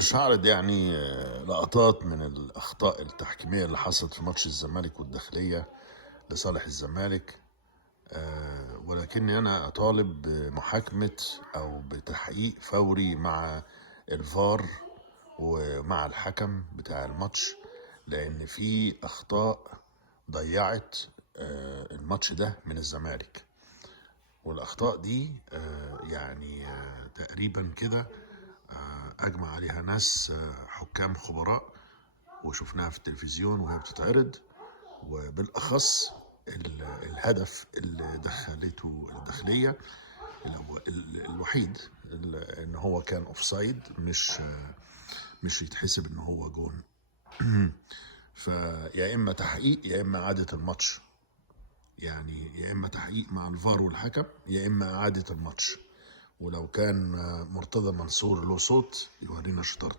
مش هعرض يعني لقطات من الأخطاء التحكيمية اللي حصلت في ماتش الزمالك والداخلية لصالح الزمالك. ولكني أنا أطالب بمحاكمة أو بتحقيق فوري مع الفار ومع الحكم بتاع الماتش، لأن في أخطاء ضيعت الماتش ده من الزمالك. والأخطاء دي تقريبا كده أجمع عليها ناس حكام خبراء، وشفناها في التلفزيون وهي بتتعرض. وبالأخص الهدف اللي دخلته الداخلية الوحيد ان هو كان اوفسايد، مش يتحسب ان هو جون. فيا اما تحقيق يا اما اعادة الماتش، يعني يا اما تحقيق مع الفار والحكم يا اما اعادة الماتش. ولو كان مرتضى منصور له صوت يورينا شطارته.